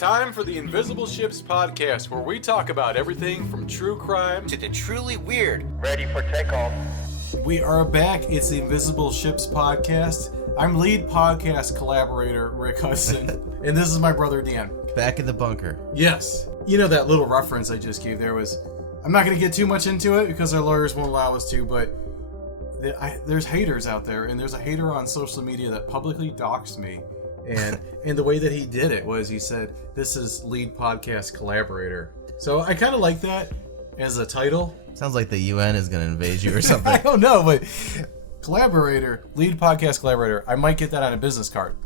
time for the Invisible Ships podcast, where we talk about everything from true crime to the truly weird. Ready for takeoff. We are back. It's the Invisible Ships podcast. I'm lead podcast collaborator Rick Hudson, and this is my brother Dan. Back in the bunker. Yes. You know that little reference I just gave there was, I'm not going to get too much into it because our lawyers won't allow us to, but there's haters out there, and there's a hater on social media that publicly doxed me. And the way that he did it was he said, this is lead podcast collaborator. So I kind of like that as a title. Sounds like the UN is going to invade you or something. I don't know, but collaborator, lead podcast collaborator. I might get that on a business card.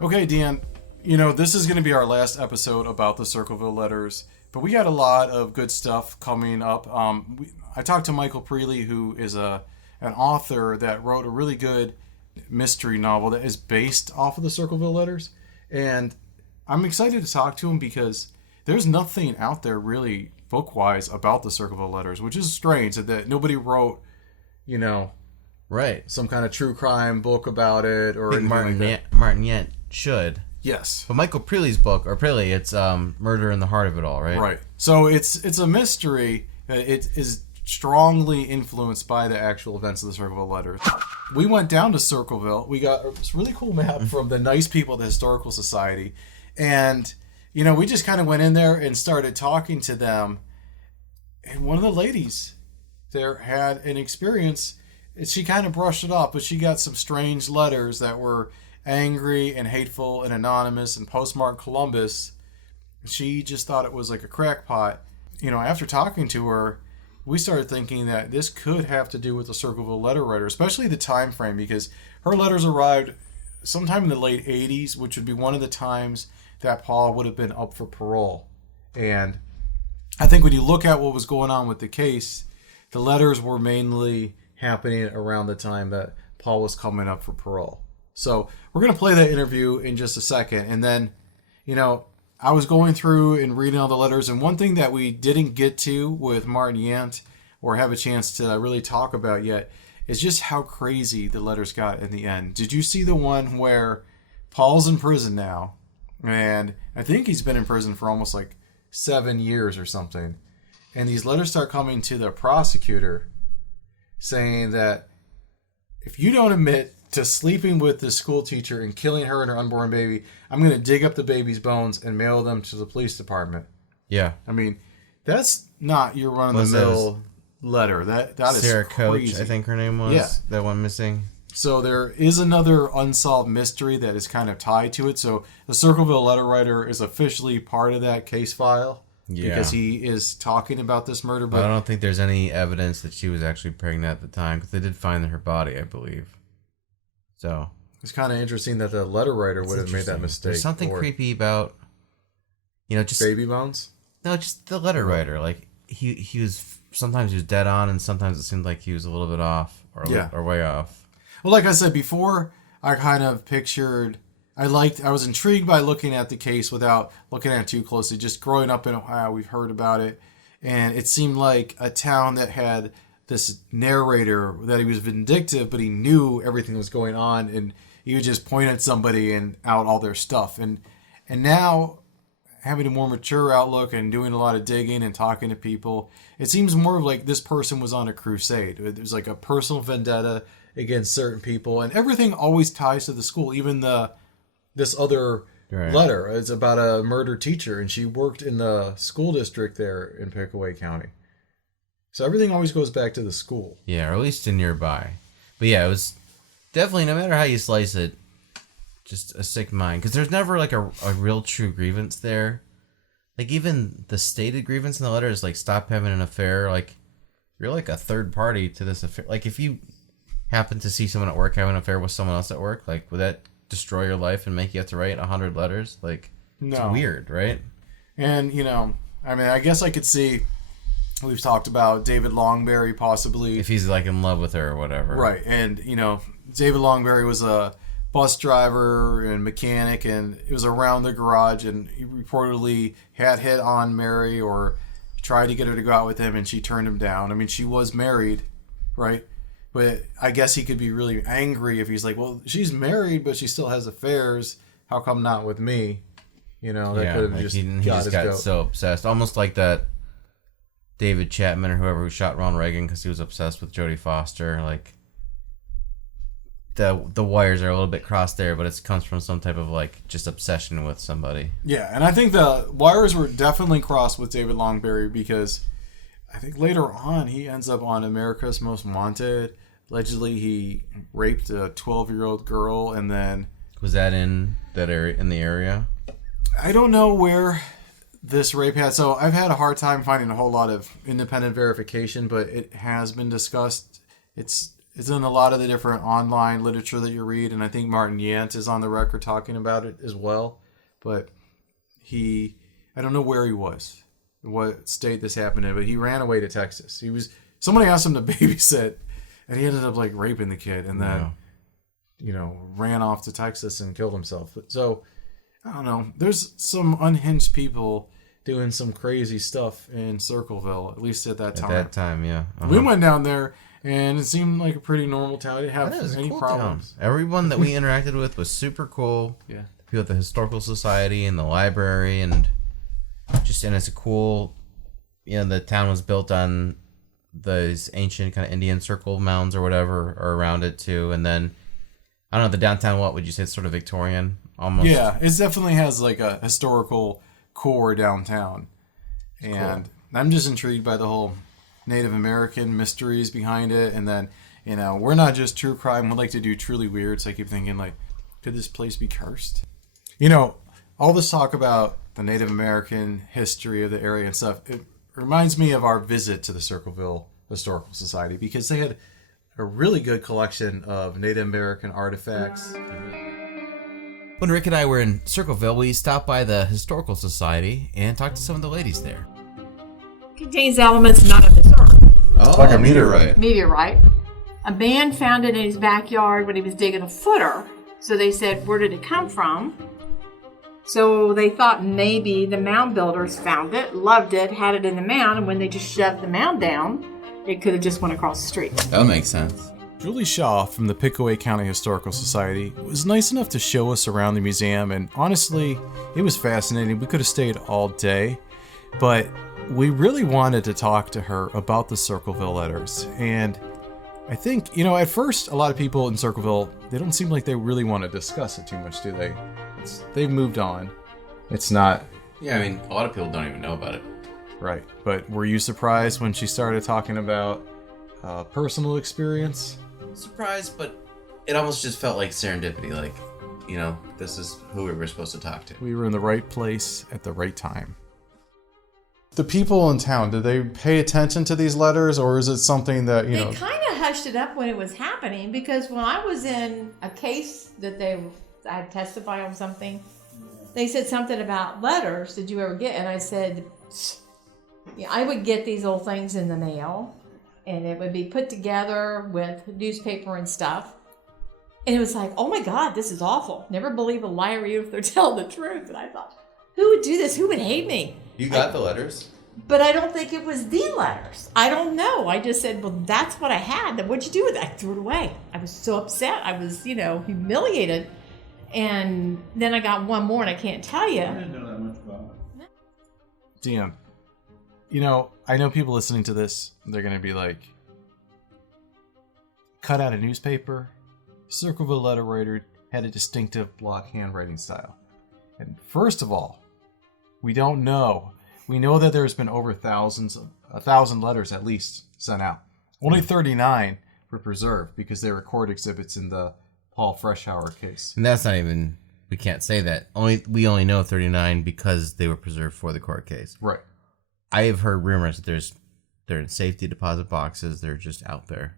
Okay, Dan, you know, this is going to be our last episode about the Circleville Letters, but we got a lot of good stuff coming up. I talked to Michael Prelee, who is an author that wrote a really good mystery novel that is based off of the Circleville Letters, and I'm excited to talk to him because there's nothing out there really book-wise about the Circleville Letters, which is strange that nobody wrote, you know, right, some kind of true crime book about it or anything Martin like that. Martin Yent should. Yes. But Michael Prelee's book, or Prelee, it's Murder in the Heart of It All, right? Right. So it's a mystery. It is strongly influenced by the actual events of the Circleville Letters. We went down to Circleville. We got a really cool map from the nice people at the Historical Society. And, you know, we just kind of went in there and started talking to them. And one of the ladies there had an experience. She kind of brushed it off, but she got some strange letters that were angry and hateful and anonymous and postmarked Columbus. She just thought it was like a crackpot. You know, after talking to her, we started thinking that this could have to do with the Circleville letter writer, especially the time frame, because her letters arrived sometime in the late 80s, which would be one of the times that Paul would have been up for parole. And I think when you look at what was going on with the case, the letters were mainly happening around the time that Paul was coming up for parole. So we're going to play that interview in just a second. And then, you know, I was going through and reading all the letters, and one thing that we didn't get to with Martin Yent or have a chance to really talk about yet is just how crazy the letters got in the end. Did you see the one where Paul's in prison now, and I think he's been in prison for almost like 7 years or something, and these letters start coming to the prosecutor saying that if you don't admit to sleeping with the school teacher and killing her and her unborn baby, I'm going to dig up the baby's bones and mail them to the police department. Yeah. I mean, that's not your run-of-the-mill letter. That is Sarah crazy. Coach, I think her name was. Yeah. That one missing. So there is another unsolved mystery that is kind of tied to it. So the Circleville letter writer is officially part of that case file. Yeah. Because he is talking about this murder. But I don't think there's any evidence that she was actually pregnant at the time, because they did find her body, I believe. So it's kind of interesting that the letter writer would have made that mistake. There's something creepy about, you know, just baby bones. No, just the letter writer. Like he was sometimes he was dead on, and sometimes it seemed like he was a little bit off or way off. Well, like I said before, I kind of pictured. I was intrigued by looking at the case without looking at it too closely. Just growing up in Ohio, we've heard about it, and it seemed like a town that had this narrator that he was vindictive, but he knew everything was going on, and he would just point at somebody and out all their stuff. And now, having a more mature outlook and doing a lot of digging and talking to people, it seems more of like this person was on a crusade. There's like a personal vendetta against certain people, and everything always ties to the school. Even this other letter is about a murdered teacher, and she worked in the school district there in Pickaway County. So everything always goes back to the school. Yeah, or at least to nearby. But yeah, it was definitely, no matter how you slice it, just a sick mind. Because there's never like a real true grievance there. Like even the stated grievance in the letter is like, stop having an affair. Like you're like a third party to this affair. Like if you happen to see someone at work having an affair with someone else at work, like would that destroy your life and make you have to write 100 letters? Like no. It's weird, right? And you know, I mean, I guess I could see. We've talked about David Longberry possibly. If he's like in love with her or whatever. Right. And, you know, David Longberry was a bus driver and mechanic, and it was around the garage, and he reportedly had hit on Mary or tried to get her to go out with him, and she turned him down. I mean, she was married, right? But I guess he could be really angry if he's like, well, she's married, but she still has affairs. How come not with me? You know, that could have like just he just got so obsessed. Almost like that David Chapman or whoever who shot Ronald Reagan because he was obsessed with Jodie Foster. Like, the wires are a little bit crossed there, but it comes from some type of, like, just obsession with somebody. Yeah, and I think the wires were definitely crossed with David Longberry because I think later on he ends up on America's Most Wanted. Allegedly, he raped a 12-year-old girl, and then... Was that in that area? In the area? I don't know where this rape had... So I've had a hard time finding a whole lot of independent verification, but it has been discussed. It's in a lot of the different online literature that you read, and I think Martin Yant is on the record talking about it as well. But I don't know where he was, what state this happened in, but he ran away to Texas. Somebody asked him to babysit, and he ended up like raping the kid, and then, ran off to Texas and killed himself. So, I don't know. There's some unhinged people doing some crazy stuff in Circleville, at least at that time. At that time, yeah. We went down there, and it seemed like a pretty normal town. I didn't have any problems. Town. Everyone that we interacted with was super cool. Yeah. People at the Historical Society and the library, and it's a cool, the town was built on those ancient kind of Indian circle mounds or whatever are around it too. And then, I don't know, the downtown, what would you say? It's sort of Victorian almost. Yeah, it definitely has like a historical core downtown. And cool. I'm just intrigued by the whole Native American mysteries behind it. And then, we're not just true crime. We like to do truly weird. So I keep thinking, like, could this place be cursed? All this talk about the Native American history of the area and stuff, it reminds me of our visit to the Circleville Historical Society because they had a really good collection of Native American artifacts. When Rick and I were in Circleville, we stopped by the Historical Society and talked to some of the ladies there. Contains elements not of this earth. Oh, like a meteorite. Meteorite. A man found it in his backyard when he was digging a footer. So they said, where did it come from? So they thought maybe the mound builders found it, loved it, had it in the mound, and when they just shoved the mound down, it could have just went across the street. That makes sense. Julie Shaw from the Pickaway County Historical Society was nice enough to show us around the museum, and honestly, it was fascinating. We could have stayed all day, but we really wanted to talk to her about the Circleville Letters. And I think, at first, a lot of people in Circleville, they don't seem like they really want to discuss it too much, do they? They've moved on. It's not... Yeah, I mean, a lot of people don't even know about it. Right. But were you surprised when she started talking about personal experience? Surprised, but it almost just felt like serendipity. Like, this is who we were supposed to talk to. We were in the right place at the right time. The people in town, did they pay attention to these letters, or is it something that, They kind of hushed it up when it was happening, because when I was in a case that I testified on something, they said something about letters. Did you ever get? And I said, I would get these little things in the mail, and it would be put together with newspaper and stuff. And it was like, oh my God, this is awful. Never believe a liar even if they're telling the truth. And I thought, who would do this? Who would hate me? You got the letters? But I don't think it was the letters. I don't know. I just said, well, that's what I had. What'd you do with it? I threw it away. I was so upset. I was, humiliated. And then I got one more, and I can't tell you. I didn't know that much about it. Damn. I know people listening to this, they're going to be like, cut out a newspaper. Circleville letter writer had a distinctive block handwriting style. And first of all, we don't know. We know that there's been over 1,000 letters at least sent out. Only 39 were preserved because they were court exhibits in the Paul Freshour case. And that's not even, we can't say that. We only know 39 because they were preserved for the court case. Right. I have heard rumors that they're in safety deposit boxes. They're just out there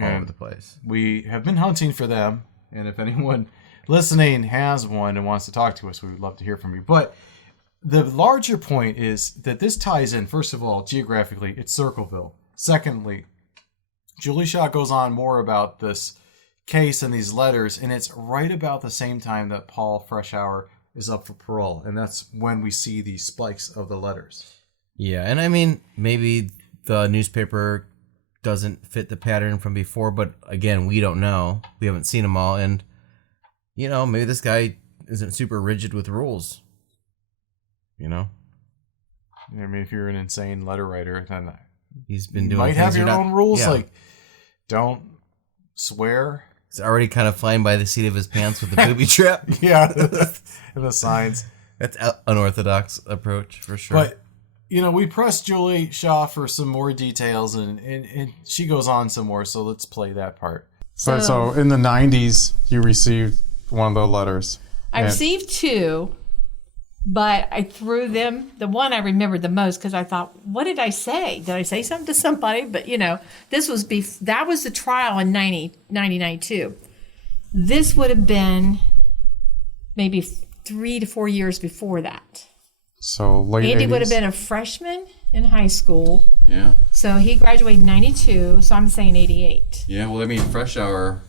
all over the place. We have been hunting for them, and if anyone listening has one and wants to talk to us, we would love to hear from you. But the larger point is that this ties in, first of all, geographically, it's Circleville. Secondly, Julie Shaw goes on more about this case and these letters, and it's right about the same time that Paul Freshour is up for parole, and that's when we see these spikes of the letters. Yeah, and I mean, maybe the newspaper doesn't fit the pattern from before, but again, we don't know. We haven't seen them all, and maybe this guy isn't super rigid with rules. you know? I mean, if you're an insane letter writer, then He's been you doing might have things your own rules, yeah. like don't swear. He's already kind of flying by the seat of his pants with the booby trap. Yeah, and the signs. That's an unorthodox approach, for sure. But, we pressed Julie Shaw for some more details, and she goes on some more, so let's play that part. So in the 90s, you received one of the letters. I received 2, but I threw them. The one I remembered the most because I thought, what did I say? Did I say something to somebody? But, that was the trial in 1992. This would have been maybe 3 to 4 years before that. So late Andy 80s? would have been a freshman in high school. Yeah. So he graduated in 92, so I'm saying 88. Yeah, well, I mean, Freshour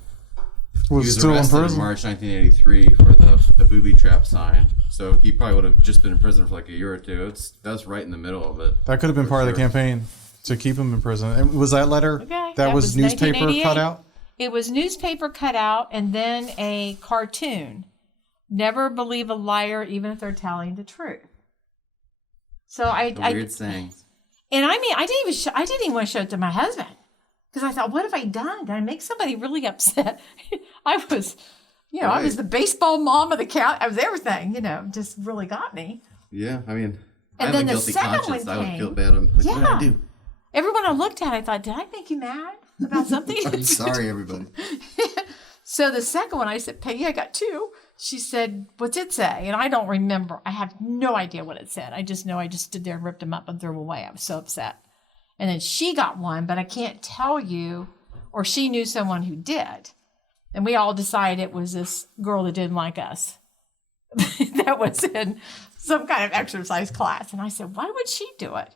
was still in arrested in prison. March 1983 for the booby trap sign. So he probably would have just been in prison for like a year or two. That's right in the middle of it. That could have been part of the campaign to keep him in prison. And was that letter that was newspaper 1988. cut out? It was newspaper cut out and then a cartoon. Never believe a liar even if they're telling the truth. So Weird things. And I mean, I didn't even want to show it to my husband because I thought, what have I done? Did I make somebody really upset? I was, I was the baseball mom of the county. I was everything, just really got me. Yeah, I mean, And I have then a the guilty second conscience. one I would came. feel bad. I'm like, what did Yeah. I do? Everyone I looked at, I thought, did I make you mad about something? I'm sorry, everybody. So the second one, I said, Peggy, I got 2. She said, what's it say? And I don't remember. I have no idea what it said. I just know I just stood there and ripped them up and threw them away. I was so upset. And then she got one, but I can't tell you, or she knew someone who did. And we all decided it was this girl that didn't like us. That was in some kind of exercise class. And I said, why would she do it?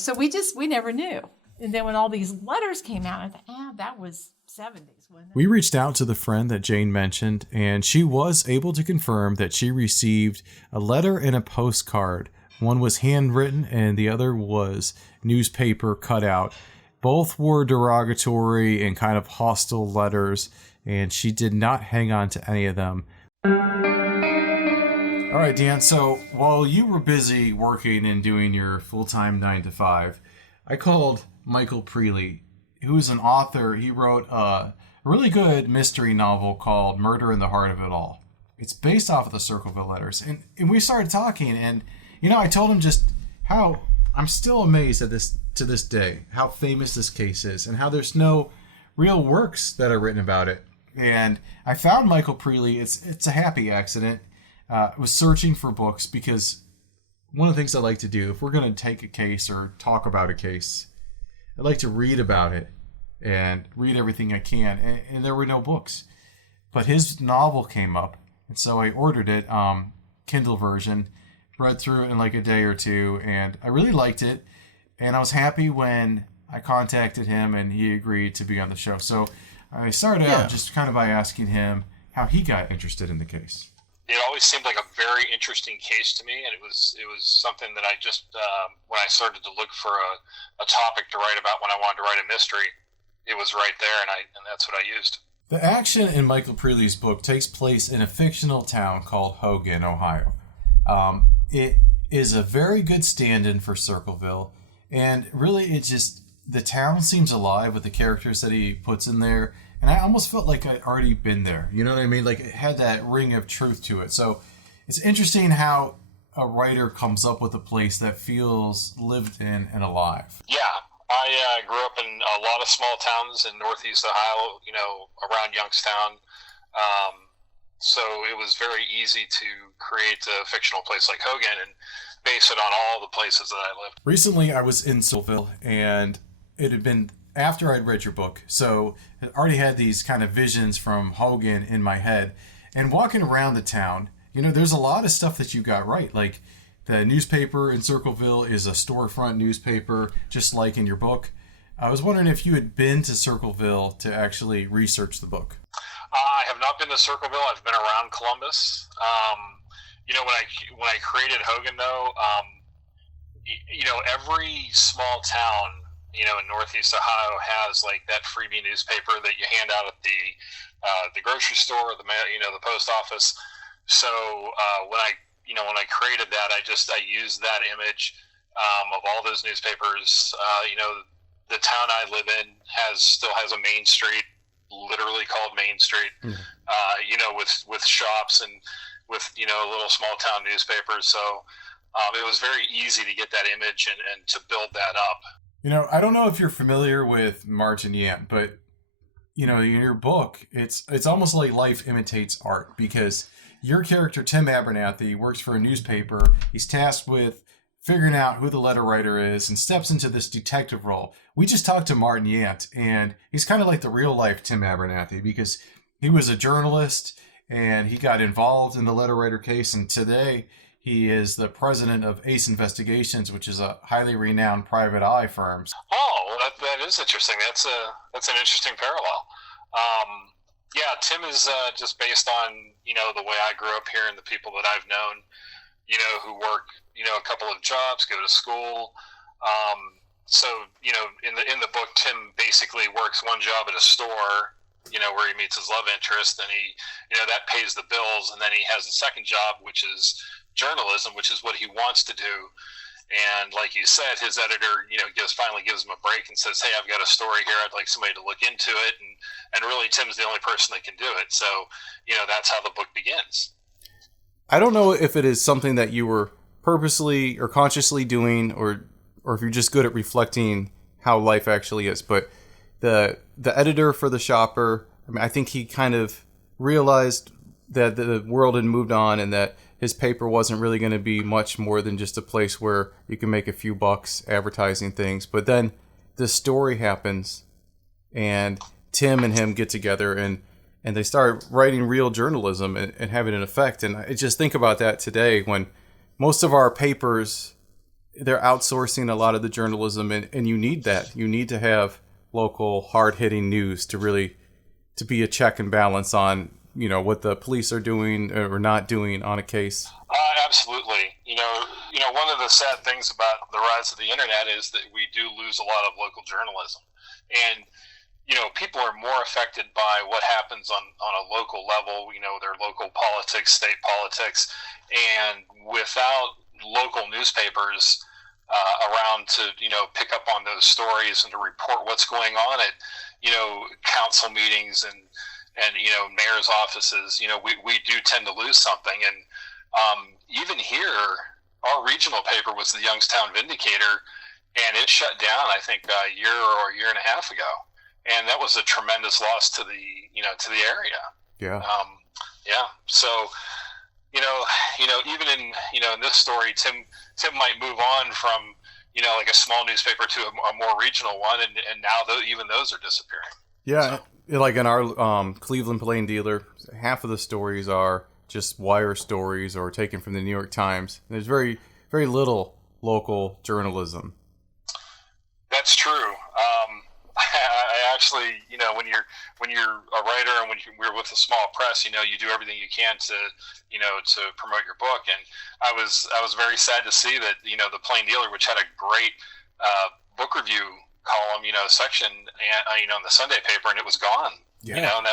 So we never knew. And then when all these letters came out, I thought, that was 70s, wasn't it? We reached out to the friend that Jane mentioned, and she was able to confirm that she received a letter and a postcard. One was handwritten and the other was newspaper cut out. Both were derogatory and kind of hostile letters, and she did not hang on to any of them. All right, Dan, so while you were busy working and doing your full-time 9 to 5, I called Michael Prelee, who is an author. He wrote a really good mystery novel called Murder in the Heart of It All. It's based off of the Circleville Letters. And we started talking, and, I told him just how I'm still amazed at this to this day, how famous this case is, and how there's no real works that are written about it. And I found Michael Prelee. It's a happy accident. I was searching for books because one of the things I like to do, if we're going to take a case or talk about a case, I like to read about it and read everything I can. And there were no books. But his novel came up, and so I ordered it, Kindle version, read through it in like a day or two, and I really liked it. And I was happy when I contacted him and he agreed to be on the show. So I started out just kind of by asking him how he got interested in the case. It always seemed like a very interesting case to me, and it was something that I just when I started to look for a topic to write about when I wanted to write a mystery, it was right there, and that's what I used. The action in Michael Prelee's book takes place in a fictional town called Hogan, Ohio. It is a very good stand-in for Circleville, and really the town seems alive with the characters that he puts in there. And I almost felt like I'd already been there. You know what I mean? Like it had that ring of truth to it. So it's interesting how a writer comes up with a place that feels lived in and alive. Yeah. I grew up in a lot of small towns in Northeast Ohio, around Youngstown. So it was very easy to create a fictional place like Hogan and base it on all the places that I lived. Recently, I was in Circleville, and it had been after I'd read your book, so I already had these kind of visions from Hogan in my head. And walking around the town, there's a lot of stuff that you got right. Like the newspaper in Circleville is a storefront newspaper, just like in your book. I was wondering if you had been to Circleville to actually research the book. I have not been to Circleville. I've been around Columbus. When I created Hogan, though, every small town, in Northeast Ohio has like that freebie newspaper that you hand out at the grocery store, the post office. So when I when I created that, I used that image of all those newspapers. The town I live in still has a main street, literally called Main Street. With shops and with little small town newspapers. So it was very easy to get that image and to build that up. I don't know if you're familiar with Martin Yant, but in your book, it's almost like life imitates art, because your character Tim Abernathy works for a newspaper. He's tasked with figuring out who the letter writer is and steps into this detective role. We just talked to Martin Yant, and he's kind of like the real life Tim Abernathy, because he was a journalist and he got involved in the letter writer case, and today he is the president of Ace Investigations, which is a highly renowned private eye firm. Oh, well, that is interesting. That's an interesting parallel. Tim is just based on the way I grew up here and the people that I've known, who work a couple of jobs, go to school. So in the book, Tim basically works one job at a store, where he meets his love interest, and he that pays the bills, and then he has a second job, which is journalism, which is what he wants to do. And like you said, his editor, finally gives him a break and says, "Hey, I've got a story here. I'd like somebody to look into it." And really, Tim's the only person that can do it. So, that's how the book begins. I don't know if it is something that you were purposely or consciously doing, or if you're just good at reflecting how life actually is. But the editor for the shopper, I think he kind of realized that the world had moved on and that his paper wasn't really going to be much more than just a place where you can make a few bucks advertising things. But then this story happens, and Tim and him get together, and they start writing real journalism and having an effect. And I just think about that today, when most of our papers, they're outsourcing a lot of the journalism, and you need that. You need to have local, hard-hitting news to be a check and balance on what the police are doing or not doing on a case. Absolutely. One of the sad things about the rise of the internet is that we do lose a lot of local journalism. And, people are more affected by what happens on a local level, their local politics, state politics. And without local newspapers around to, pick up on those stories and to report what's going on at, council meetings and mayor's offices, we do tend to lose something. And even here, our regional paper was the Youngstown Vindicator, and it shut down, I think, a year or a year and a half ago. And that was a tremendous loss to the area. Yeah. So, even in, in this story, Tim might move on from, like a small newspaper to a more regional one, and now even those are disappearing. Yeah. So. Like in our Cleveland Plain Dealer, half of the stories are just wire stories or taken from the New York Times. There's very, very little local journalism. That's true. I actually, when you're a writer and when we're with a small press, you do everything you can to promote your book. And I was very sad to see that, the Plain Dealer, which had a great book review column, section, and, in the Sunday paper, and it was gone. Yeah. And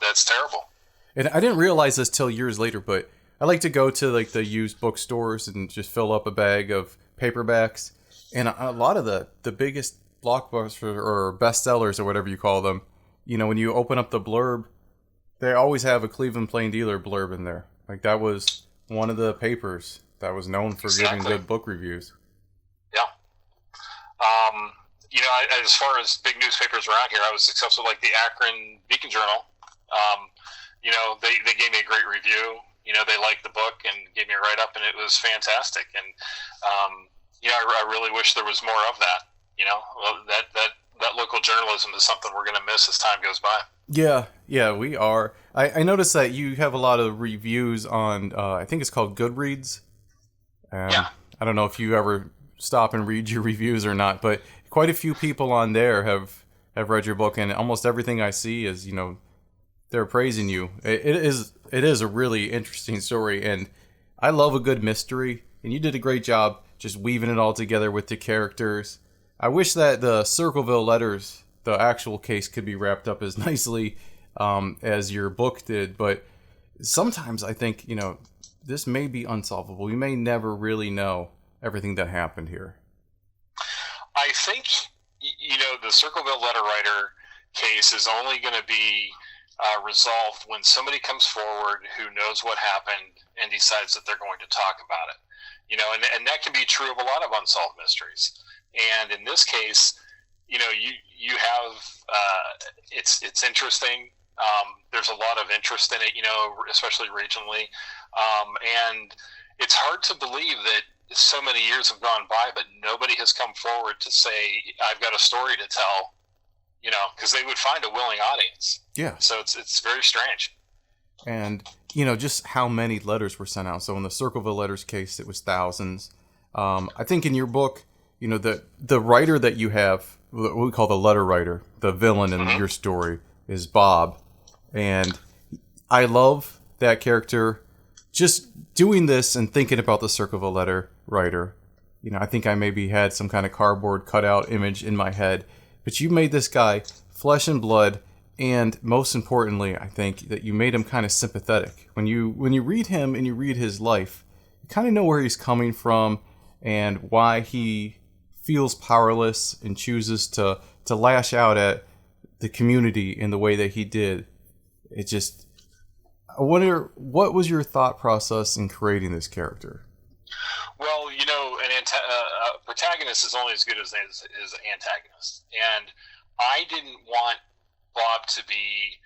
that's terrible. And I didn't realize this till years later, but I like to go to like the used bookstores and just fill up a bag of paperbacks. And a lot of the biggest blockbusters or bestsellers or whatever you call them, when you open up the blurb, they always have a Cleveland Plain Dealer blurb in there. Like that was one of the papers that was known for giving good book reviews. Yeah. As far as big newspapers around here, I was successful, like the Akron Beacon Journal. They gave me a great review. They liked the book and gave me a write-up, and it was fantastic. And, I really wish there was more of that. That local journalism is something we're going to miss as time goes by. Yeah, we are. I noticed that you have a lot of reviews on, I think it's called Goodreads. Yeah. I don't know if you ever stop and read your reviews or not, but quite a few people on there have read your book, and almost everything I see is, they're praising you. It is a really interesting story, and I love a good mystery, and you did a great job just weaving it all together with the characters. I wish that the Circleville Letters, the actual case, could be wrapped up as nicely as your book did, but sometimes I think, this may be unsolvable. We may never really know everything that happened here. I think, the Circleville Letter writer case is only going to be resolved when somebody comes forward who knows what happened and decides that they're going to talk about it. And that can be true of a lot of unsolved mysteries. And in this case, you have it's interesting. There's a lot of interest in it, especially regionally. And it's hard to believe that so many years have gone by, but nobody has come forward to say, I've got a story to tell, because they would find a willing audience. Yeah. So it's very strange. And, just how many letters were sent out. So in the Circleville Letters case, it was thousands. I think in your book, the writer that you have, what we call the letter writer, the villain in your story, is Bob. And I love that character. Just doing this and thinking about the Circleville Letter writer, I think I maybe had some kind of cardboard cutout image in my head. But you made this guy flesh and blood, and most importantly, I think that you made him kind of sympathetic. When you read him and you read his life, you kind of know where he's coming from and why he feels powerless and chooses to lash out at the community in the way that he did. I wonder, what was your thought process in creating this character? Well, a protagonist is only as good as his antagonist. And I didn't want Bob to be,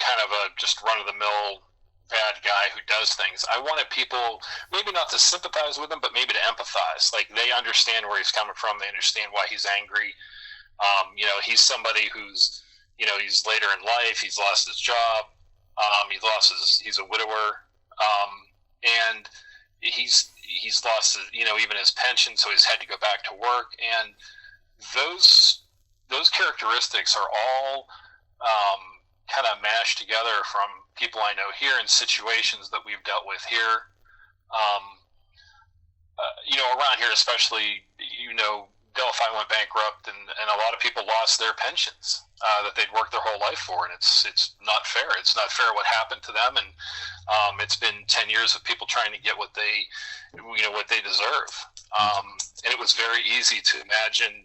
kind of a just run-of-the-mill bad guy who does things. I wanted people maybe not to sympathize with him, but maybe to empathize. Like, they understand where he's coming from. They understand why he's angry. He's somebody who's, he's later in life. He's lost his job. He's a widower. And he's lost, even his pension, so he's had to go back to work. And those characteristics are all kind of mashed together from people I know here in situations that we've dealt with here. Around here especially, Delphi went bankrupt, and a lot of people lost their pensions that they'd worked their whole life for, and it's not fair. It's not fair what happened to them, and it's been 10 years of people trying to get what they deserve. And it was very easy to imagine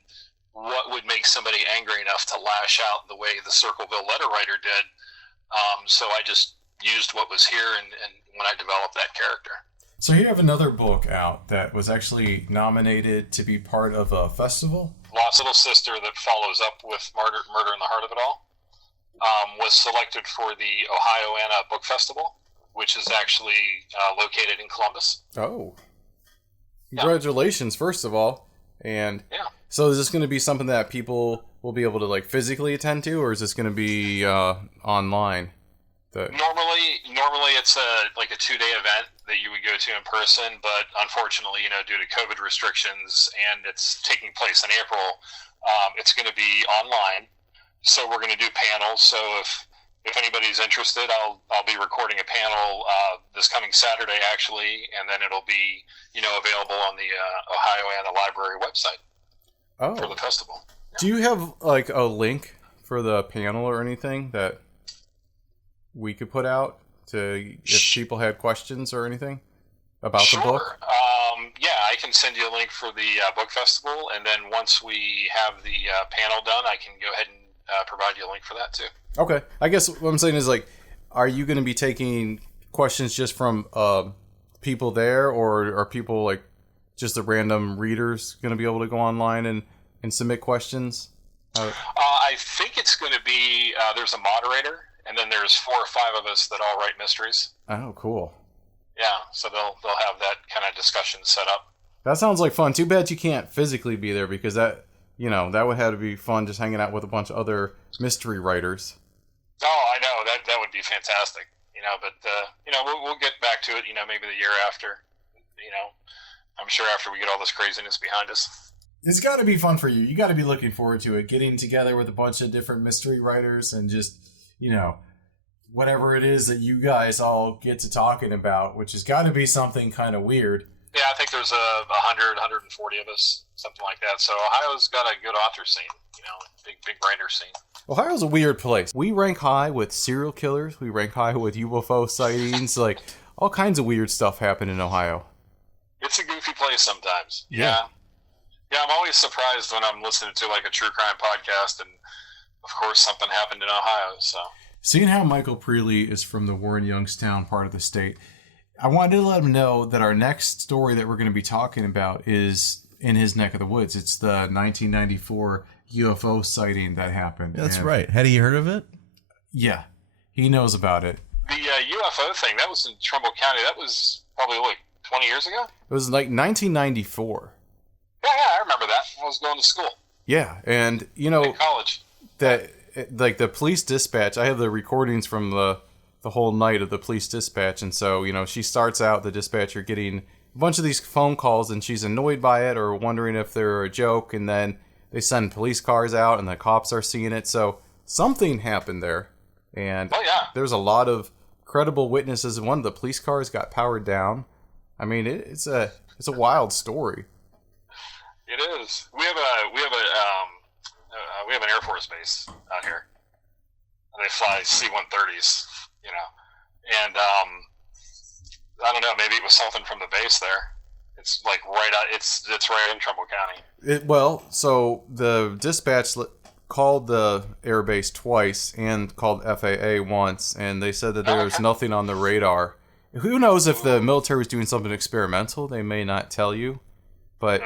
what would make somebody angry enough to lash out the way the Circleville Letter writer did. So I just used what was here, and when I developed that character. So you have another book out that was actually nominated to be part of a festival? Lost Little Sister, that follows up with Murder in the Heart of It All, was selected for the Ohio Book Festival, which is actually located in Columbus. Oh. Congratulations, first of all. And so is this going to be something that people will be able to physically attend to, or is this going to be online? Normally it's a 2-day event that you would go to in person, but unfortunately, due to COVID restrictions, and it's taking place in April, it's going to be online. So we're going to do panels. So if anybody's interested, I'll be recording a panel this coming Saturday, actually, and then it'll be available on the Ohio Anna Library website for the festival. Do you have a link for the panel or anything that we could put out to if people had questions or anything about the book? I can send you a link for the book festival, and then once we have the panel done, I can go ahead and provide you a link for that too. Okay. I guess what I'm saying is, are you going to be taking questions just from people there, or are people just the random readers going to be able to go online and submit questions? I think it's going to be there's a moderator, and then there's 4 or 5 of us that all write mysteries. Oh, cool. Yeah, so they'll have that kind of discussion set up. That sounds like fun. Too bad you can't physically be there, because that would have to be fun, just hanging out with a bunch of other mystery writers. Oh, I know, that would be fantastic. But we'll get back to it. Maybe the year after. I'm sure after we get all this craziness behind us. It's got to be fun for you. You got to be looking forward to it. Getting together with a bunch of different mystery writers and just, whatever it is that you guys all get to talking about, which has got to be something kind of weird. Yeah, I think there's 100, 140 of us, something like that. So Ohio's got a good author scene. big brainer scene. Ohio's a weird place. We rank high with serial killers. We rank high with UFO sightings. Like, all kinds of weird stuff happen in Ohio. It's a goofy place sometimes. Yeah. Yeah, I'm always surprised when I'm listening to like a true crime podcast, and of course something happened in Ohio. So, seeing how Michael Prelee is from the Warren Youngstown part of the state, I wanted to let him know that our next story that we're going to be talking about is in his neck of the woods. It's the 1994 UFO sighting that happened. That's right. Had he heard of it? Yeah, he knows about it. The UFO thing, that was in Trumbull County. That was probably like 20 years ago? It was like 1994. Yeah, I remember that. I was going to school. Yeah, and In college. that like the police dispatch, I have the recordings from the whole night of the police dispatch, and so, she starts out, the dispatcher, getting a bunch of these phone calls, and she's annoyed by it or wondering if they're a joke, and then they send police cars out, and the cops are seeing it, so something happened there, and there's a lot of credible witnesses, and one of the police cars got powered down. I mean, it's a wild story. It is. We have an Air Force base out here. And they fly C-130s, and I don't know. Maybe it was something from the base there. It's like right out. It's right in Trumbull County. So the dispatch called the air base twice and called FAA once, and they said that there was nothing on the radar. Who knows if the military was doing something experimental? They may not tell you, but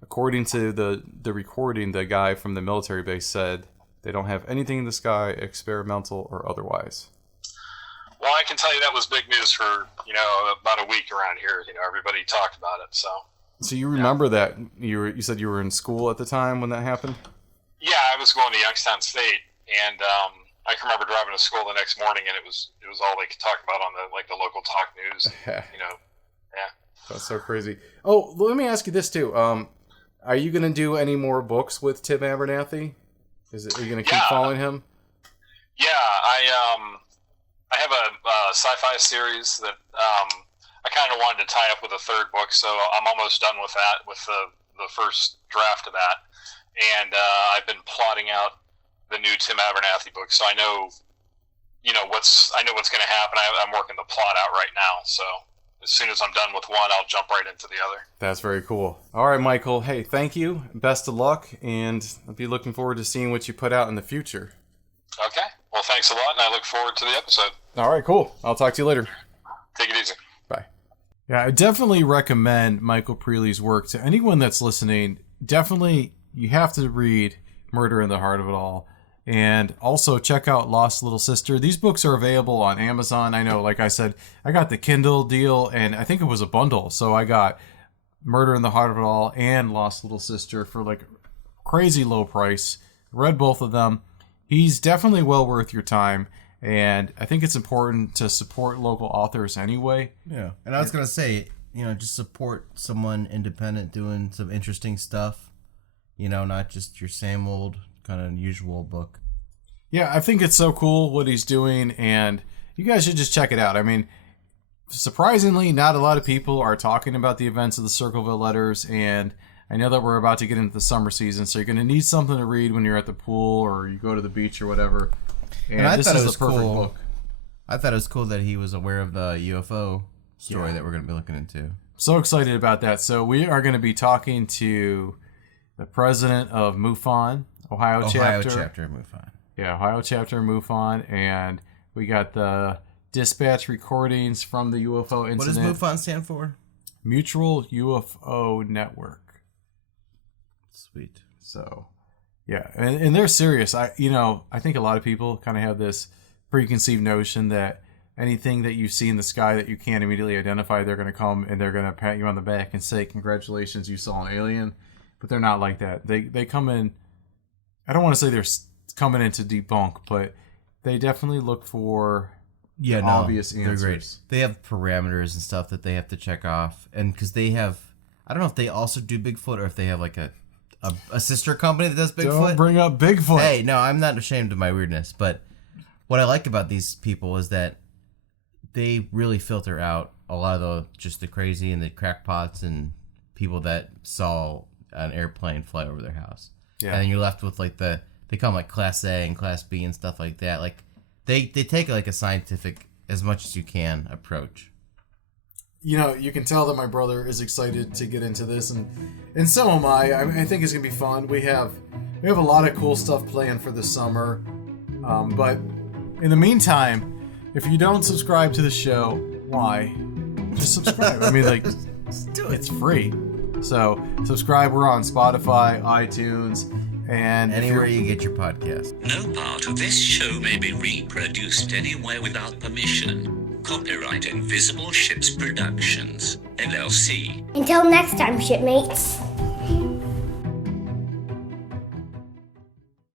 according to the recording, the guy from the military base said they don't have anything in the sky, experimental or otherwise. Well, I can tell you that was big news for about a week around here. Everybody talked about it. So you remember that you said you were in school at the time when that happened? Yeah, I was going to Youngstown State, and I can remember driving to school the next morning, and it was all they could talk about on the local talk news. Yeah. That's so crazy. Oh, let me ask you this too. Are you going to do any more books with Tim Abernathy? Are you going to keep following him? Yeah, I have a sci-fi series that I kind of wanted to tie up with a third book, so I'm almost done with that, with the first draft of that. And I've been plotting out the new Tim Abernathy book, so I know what's going to happen. I'm working the plot out right now, so as soon as I'm done with one, I'll jump right into the other. That's very cool. All right, Michael. Hey, thank you. Best of luck, and I'll be looking forward to seeing what you put out in the future. Okay. Well, thanks a lot, and I look forward to the episode. All right, cool. I'll talk to you later. Take it easy. Bye. Yeah, I definitely recommend Michael Prelee's work to anyone that's listening. Definitely, you have to read Murder in the Heart of It All. And also check out Lost Little Sister. These books are available on Amazon. I know, like I said, I got the Kindle deal, and I think it was a bundle. So I got Murder in the Heart of It All and Lost Little Sister for like crazy low price. Read both of them. He's definitely well worth your time. And I think it's important to support local authors anyway. Yeah. And I was going to say, just support someone independent doing some interesting stuff. Not just your same old kind of unusual book. Yeah, I think it's so cool what he's doing, and you guys should just check it out. I mean, surprisingly, not a lot of people are talking about the events of the Circleville Letters, and I know that we're about to get into the summer season, so you're going to need something to read when you're at the pool or you go to the beach or whatever. And I this thought is it was the perfect cool. book. I thought it was cool that he was aware of the UFO story that we're going to be looking into. So excited about that. So we are going to be talking to the president of MUFON, Ohio chapter of MUFON. Yeah, Ohio chapter of MUFON, and we got the dispatch recordings from the UFO incident. What does MUFON stand for? Mutual UFO Network. Sweet. So, yeah, and they're serious. I think a lot of people kind of have this preconceived notion that anything that you see in the sky that you can't immediately identify, they're going to come and they're going to pat you on the back and say, "Congratulations, you saw an alien." But they're not like that. They come in. I don't want to say they're coming in to debunk, but they definitely look for obvious answers. They're great. They have parameters and stuff that they have to check off, and because they have, I don't know if they also do Bigfoot or if they have like a sister company that does Bigfoot. Don't bring up Bigfoot. Hey, no, I'm not ashamed of my weirdness, but what I like about these people is that they really filter out a lot of the crazy and the crackpots and people that saw an airplane fly over their house. Yeah. And then you're left with like they call them like Class A and Class B and stuff like that. Like they take like a scientific, as much as you can, approach. You can tell that my brother is excited to get into this, and so am I. I think it's gonna be fun. We have a lot of cool stuff planned for the summer, but in the meantime, if you don't subscribe to the show, why? Just subscribe. I mean, like, Just do it. it's free. So subscribe. We're on Spotify, iTunes, and Anywhere you get your podcast. No part of this show may be reproduced anywhere without permission. Copyright Invisible Ships Productions, LLC. Until next time, shipmates.